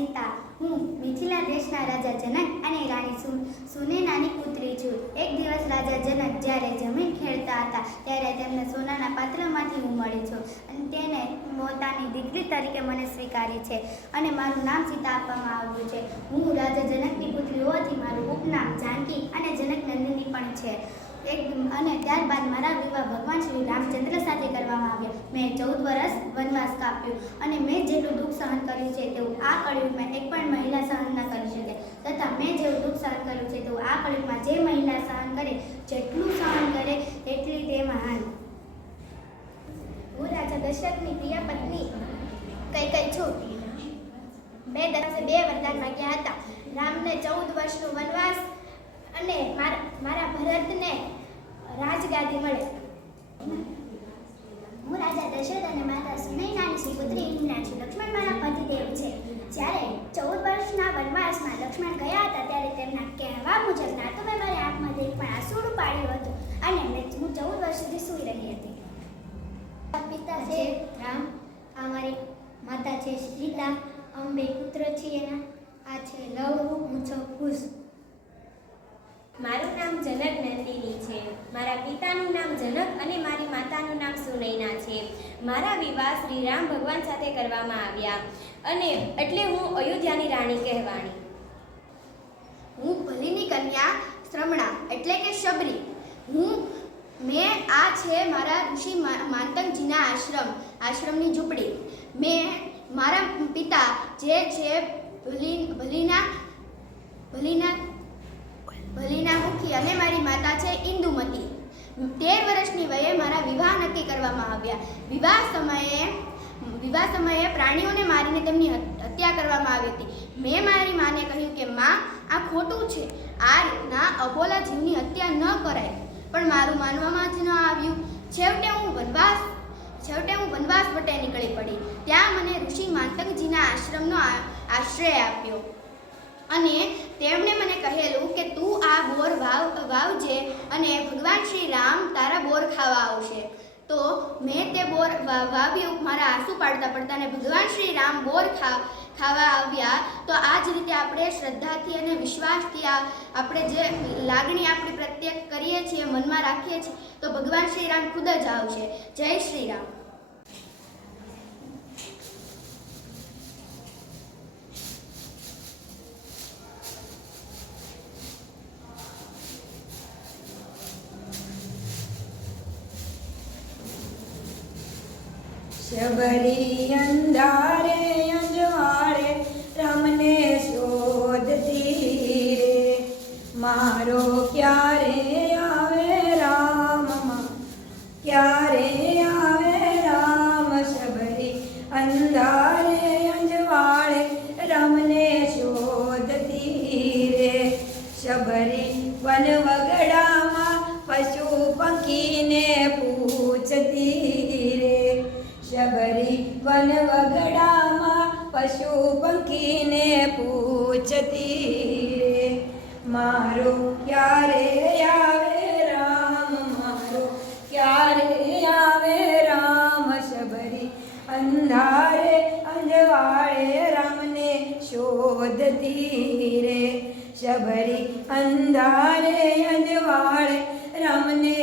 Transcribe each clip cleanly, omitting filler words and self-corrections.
સીતા। હું મિથિલા દેશના રાજા જનક અને રાણી સુનૈનાની પુત્રી છું। એક દિવસ રાજા જનક જ્યારે જમીન ખેડતા હતા ત્યારે તેમને સોનાના પાત્રમાંથી હું મળી છું અને તેને પોતાની દીકરી તરીકે મને સ્વીકારી છે અને મારું નામ સીતા આપવામાં આવ્યું છે। હું રાજા જનકની પુત્રી હોવાથી મારું ઉપનામ જાનકી અને જનક નંદિની પણ છે। અને ત્યારબાદ મારા વિવાહ ભગવાન શ્રી રામચંદ્ર સાથે કરવામાં આવ્યા। મેં 14 વર્ષ વનવાસ કાપ્યો અને મેં જેટલું દુઃખ સહન કર્યું છે તેવું આ કળિયુગમાં એક પણ મહિલા સહન ન કરી શકે તથા મેં જેવું દુઃખ સહન કર્યું છે તેવું આ કળિયુગમાં જે મહિલા સહન કરે જેટલું સહન કરે તેટલી તે મહાન। હું રાજા દશરથની પ્રિય પત્ની કૈકેયી છું। મેં દશરથે 2 વરદાન માંગ્યા હતા। રામને 14 વર્ષનો વનવાસ અને મારા ભરતને રાજગાદી મળે। હું રાજા દશરથ અને માતા સુનૈનાની પુત્રી ઇન્દ્રા છું। લક્ષ્મણ મારા પતિદેવ છે। જ્યારે 14 વર્ષના વનવાસમાં લક્ષ્મણ ગયા હતા ત્યારે તેમના કહેવા મુજબ ના તો મેં મારી આંખમાંથી એક પણ આંસુડું પાડ્યું હતું અને હું 14 વર્ષ સુધી સૂઈ રહી હતી। પિતા છે રામ, આ મારી માતા છે સીતા, અમે પુત્ર છીએ એના। આ છે લવ, હું છું કુશ। મારું નામ જનક નંદિની છે। મારા પિતાનું નામ જનક અને મારી માતાનું નામ સુનૈના છે। મારા વિવાહ શ્રી રામ ભગવાન સાથે કરવામાં આવ્યા અને એટલે હું અયોધ્યાની રાણી કહેવાણી। હું ભલીની કન્યા શ્રમણા એટલે કે શબરી। મેં આ છે મારા ઋષિ માંતકજીના આશ્રમની ઝૂંપડી। મેં મારા પિતા જે છે ભલીના મુખી અને મારી માતા છે ઇન્દુમતી। 13 વર્ષની વયે મારા વિવાહ નક્કી કરવામાં આવ્યા। વિવાહ સમયે પ્રાણીઓને મારીને તેમની હત્યા કરવામાં આવી હતી। મેં મારી માને કહ્યું કે માં, આ ખોટું છે, આ રીતના અબોલા જીવની હત્યા ન કરાય, પણ મારું માનવામાં જ ન આવ્યું। છેવટે હું વનવાસ વટે નીકળી પડી। ત્યાં મને ઋષિ માંતકજીના આશ્રમનો આશ્રય આપ્યો અને તેમણે મને કહેલું કે તું આ બોર વાવજે અને ભગવાન શ્રી રામ તારા બોર ખાવા આવશે। તો મેં તે બોર વાવ્યું મારા આંસુ પાડતા પડતા અને ભગવાન શ્રી રામ બોર ખાવા આવ્યા। તો આ જ રીતે આપણે શ્રદ્ધાથી અને વિશ્વાસથી આપણે જે લાગણી આપણી પ્રત્યે કરીએ છીએ, મનમાં રાખીએ છીએ, તો ભગવાન શ્રી રામ ખુદ જ આવશે। જય શ્રી રામ। શબરી અંધારે અંજવાળે રામને શોધતી રે, મારો ક્યારે આવે રામ, ક્યારે આવે રામ। શબરી અંધારે અંજવાળે રામને શોધતી રે, શબરી વન વગડામાં પશુ પંખીને પૂછતી રે, શબરી વન વગડામાં પશુ પંખીને પૂછતી રે, મારો ક્યારે આવે રામ, મારો ક્યારે આવે રામ। શબરી અંધારે અંજવાળે રામને શોધતી રે, શબરી અંધારે અંજવાળે રામને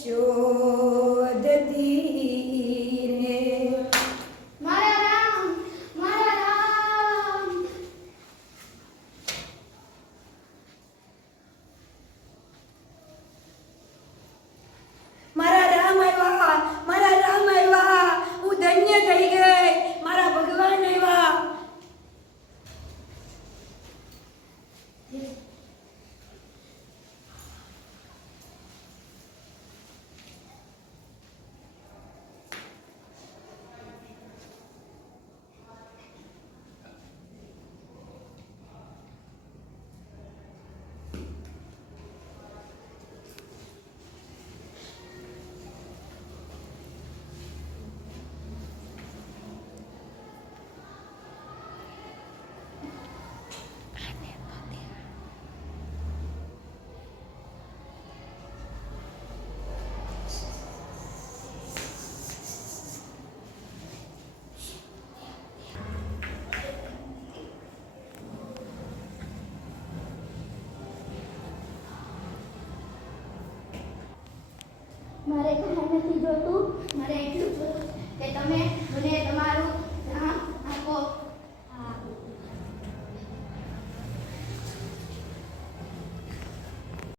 શોધતી રે। મારા રામ, મારા રામ। મારા રામ આવ્યા, મારા રામ આવ્યા, હું ધન્ય થઈ ગઈ, મારા ભગવાન આવ્યા। મારે કાંઈ નથી જોતું.